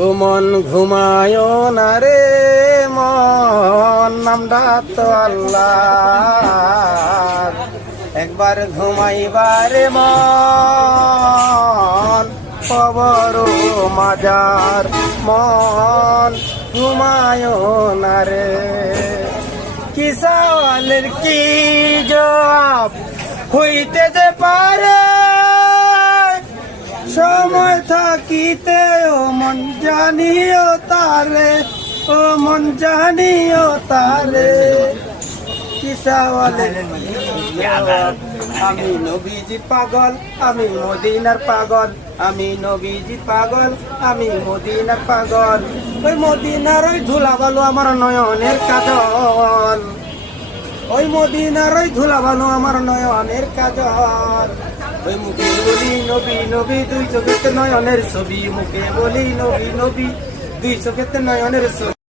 ও মন ঘুমায় না রে মন, নামটা তো আল্লাহ। একবার ঘুমাইবারে মন, কবর মাজার মন ঘুমায় না রে। কি সওয়ালের কি জবাব হইতে যে পারে, সময় থাকিতে ও মন জানিও তারে, ও মন জানিও তারে। কি সওয়ালের কি জবাব, আমি নবীজি পাগল, আমি মদিনার পাগল, আমি নবীজি পাগল, আমি মদিনার পাগল। ওই মদিনার ওই ধুলা বালু আমার নয়নের কাজল, ওই মদিনার ওই ধুলা বালু আমার নয়নের কাজল। ওই মুখে বলি নবী নবী, দুই চোখেতে নয়নের ছবি, মুখে বলি নবী নবী, দুই চোখেতে নয়নের ছবি।